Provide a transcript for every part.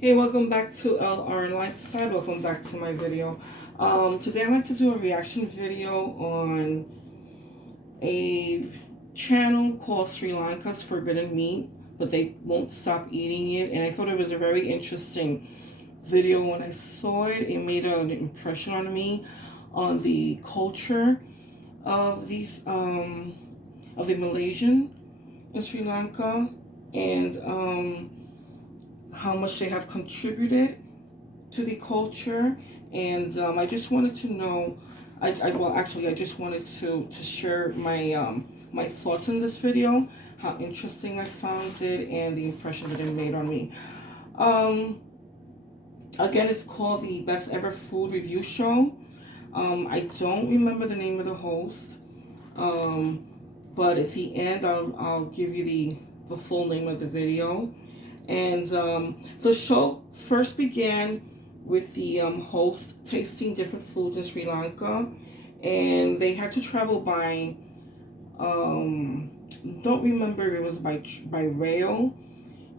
Hey, welcome back to LR Lifestyle. Welcome back to my video. Today I'd like to do a reaction video on a channel called Sri Lanka's Forbidden Meat, but they won't stop eating it. And I thought it was a very interesting video. When I saw it, it made an impression on me on the culture of these of the Malaysian in Sri Lanka, and how much they have contributed to the culture. And I just wanted to know, I just wanted to share my my thoughts on this video, how interesting I found it, and the impression that it made on me. Again, it's called the Best Ever Food Review Show. I don't remember the name of the host, but at the end I'll give you the full name of the video. And the show first began with the host tasting different foods in Sri Lanka, and they had to travel by don't remember if it was by rail,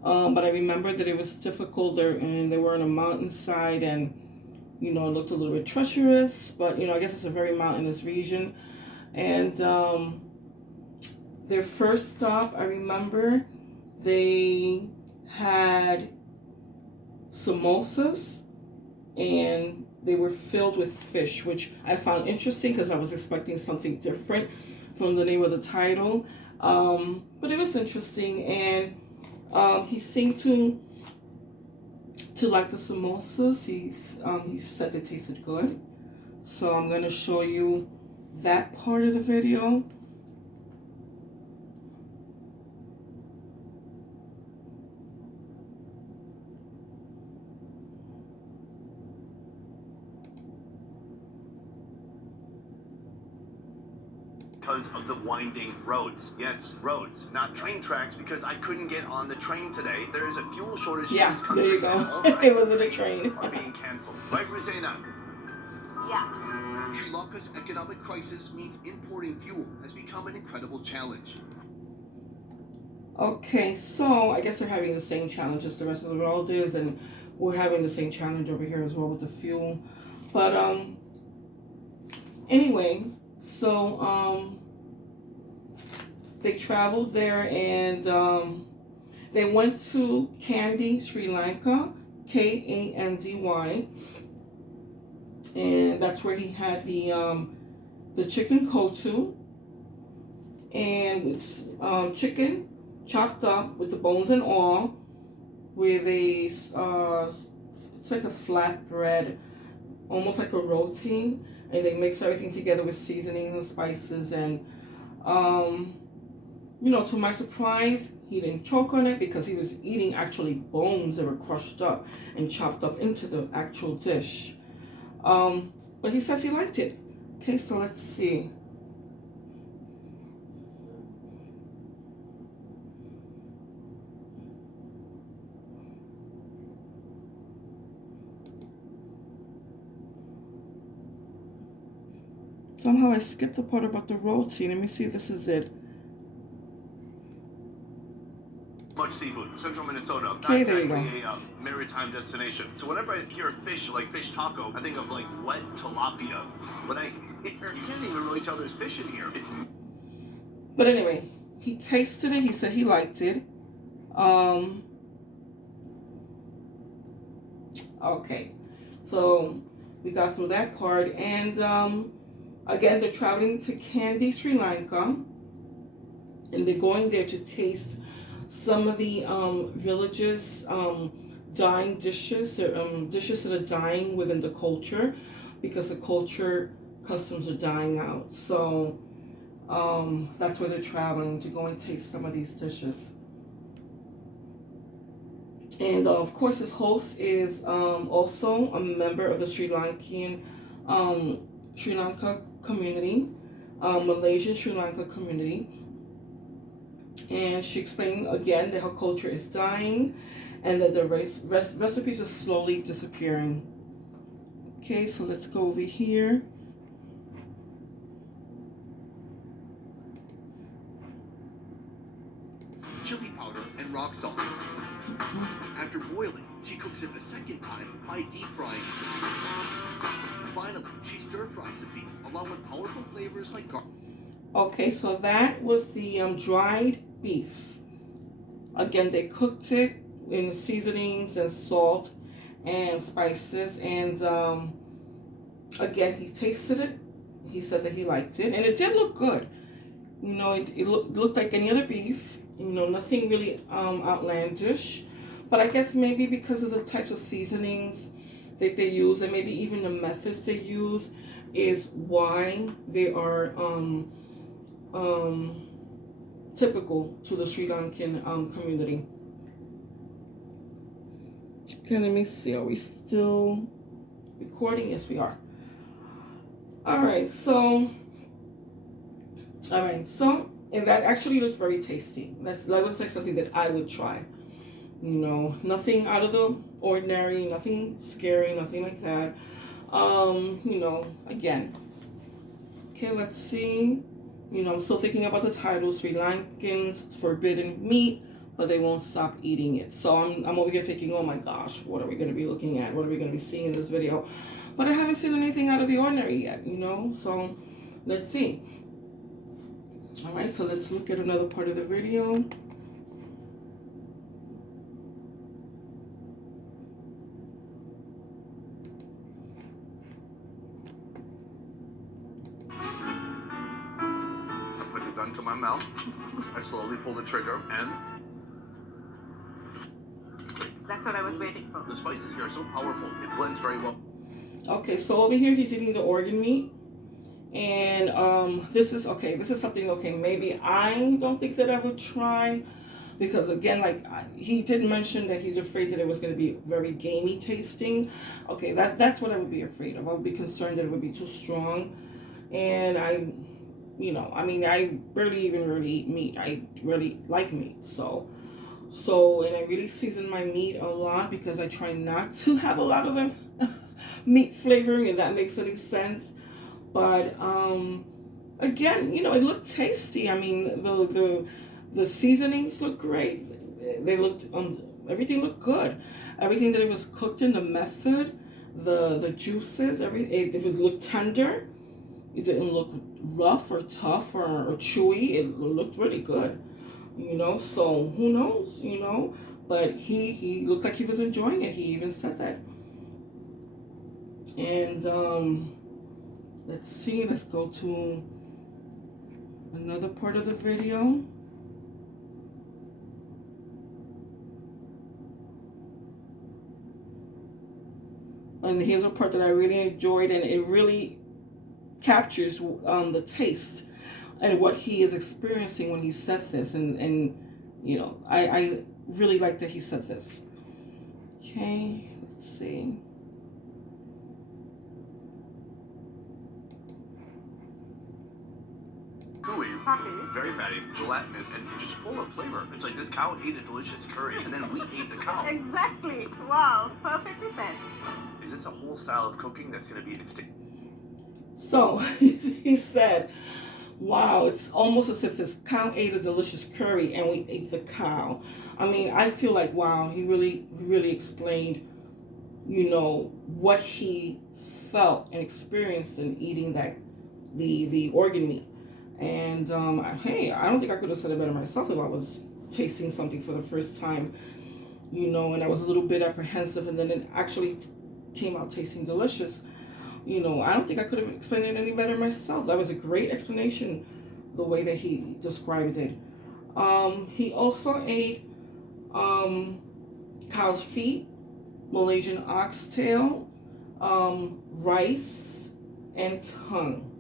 but I remember that it was difficult there, and they were on a mountainside, and it looked a little bit treacherous, but I guess it's a very mountainous region. And their first stop, I remember they had samosas, and they were filled with fish, which I found interesting because I was expecting something different from the name of the title. But it was interesting, and he seemed to like the samosas. He said they tasted good, so I'm going to show you that part of the video. Because of the winding roads. Yes, roads, not train tracks, because I couldn't get on the train today. There is a fuel shortage in this country. There you go. It wasn't a train. Are being canceled. Right, Rosanna? Yeah. Sri Lanka's economic crisis means importing fuel has become an incredible challenge. Okay, so I guess they're having the same challenge as the rest of the world is, and we're having the same challenge over here as well with the fuel. But anyway, so they traveled there, and they went to Kandy, Sri Lanka, Kandy, and that's where he had the chicken kotu, and with chicken chopped up with the bones and all, with a it's like a flat bread, almost like a roti, and they mix everything together with seasonings and spices. And to my surprise, he didn't choke on it, because he was eating actually bones that were crushed up and chopped up into the actual dish. But he says he liked it. Okay, so let's see. Somehow I skipped the part about the roti. Let me see if this is it. Much seafood, central Minnesota. Okay, there you go. Not exactly a maritime destination. So whenever I hear fish, like fish taco, I think of like wet tilapia. But you can't even really tell there's fish in here. But anyway, he tasted it. He said he liked it. Okay, so we got through that part, and again, they're traveling to Kandy, Sri Lanka, and they're going there to taste some of the villages' dying dishes, dishes that are dying within the culture, because the culture customs are dying out. So that's where they're traveling, to go and taste some of these dishes. And of course, his host is also a member of the Sri Lanka community, Malaysian Sri Lanka community. And she explained again that her culture is dying, and that the recipes are slowly disappearing. Okay, so let's go over here. Chili powder and rock salt. After boiling, she cooks it a second time by deep frying. Finally, she stir fries the beef along with powerful flavors like garlic. Okay, so that was the dried beef. Again, they cooked it in seasonings and salt and spices, and again, he tasted it. He said that he liked it, and it did look good. You know, it looked like any other beef. You know, nothing really outlandish. But I guess maybe because of the types of seasonings that they use, and maybe even the methods they use, is why they are typical to the Sri Lankan community. Okay, let me see. Are we still recording? Yes, we are. Alright, so and that actually looks very tasty. That looks like something that I would try. You know, nothing out of the ordinary, nothing scary, nothing like that. You know, again. Okay, let's see. You know, I'm still thinking about the title, Sri Lankans forbidden meat, but they won't stop eating it. So I'm over here thinking, oh my gosh, what are we going to be looking at? What are we going to be seeing in this video? But I haven't seen anything out of the ordinary yet, you know? So let's see. All right, so let's look at another part of the video. I put the gun to my mouth. I slowly pull the trigger, and That's what I was waiting for. the spices here are so powerful. It blends very well. Okay, so over here he's eating the organ meat. And this is something, okay, maybe I don't think that I would try, because again, like he did mention that he's afraid that it was going to be very gamey tasting. Okay, that's what I would be afraid of. I would be concerned that it would be too strong. And I mean, I barely even really eat meat. I really like meat, so and I really season my meat a lot because I try not to have a lot of them meat flavoring, if that makes any sense. But again, you know, it looked tasty. I mean, the seasonings look great. They looked everything looked good. Everything that it was cooked in, the method, the juices, it looked tender. It didn't look rough or tough or chewy. It looked really good. You know, so who knows? You know, but he looked like he was enjoying it. He even said that. And let's see, let's go to another part of the video. And here's a part that I really enjoyed, and it really captures the taste and what he is experiencing when he said this. And you know, I really like that he said this. Okay, let's see. Gooey, very fatty, gelatinous, and just full of flavor. It's like this cow ate a delicious curry, and then we ate the cow. Exactly. Wow. Perfectly said. Is this a whole style of cooking that's going to be extinct? So he said, wow, it's almost as if this cow ate a delicious curry and we ate the cow. I mean, I feel like, wow, he really explained, you know, what he felt and experienced in eating the organ meat. And hey, I don't think I could have said it better myself if I was tasting something for the first time, you know, and I was a little bit apprehensive, and then it actually came out tasting delicious. You know, I don't think I could have explained it any better myself. That was a great explanation, the way that he described it. He also ate cow's feet, Malaysian oxtail, rice, and tongue,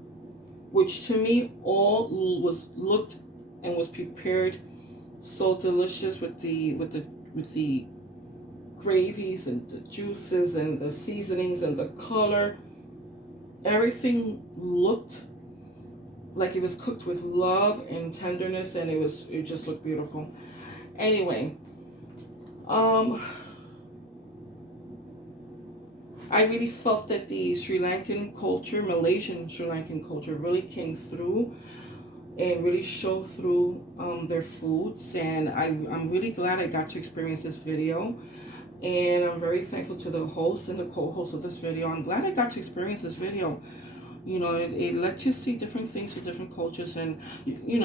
which to me all looked and was prepared so delicious with the gravies and the juices and the seasonings and the color. Everything looked like it was cooked with love and tenderness, and it just looked beautiful. Anyway, I really felt that the Sri Lankan culture, Malaysian Sri Lankan culture, really came through and really showed through their foods, and I'm really glad I got to experience this video. And I'm very thankful to the host and the co-host of this video. I'm glad I got to experience this video. You know, it lets you see different things of different cultures, and you know,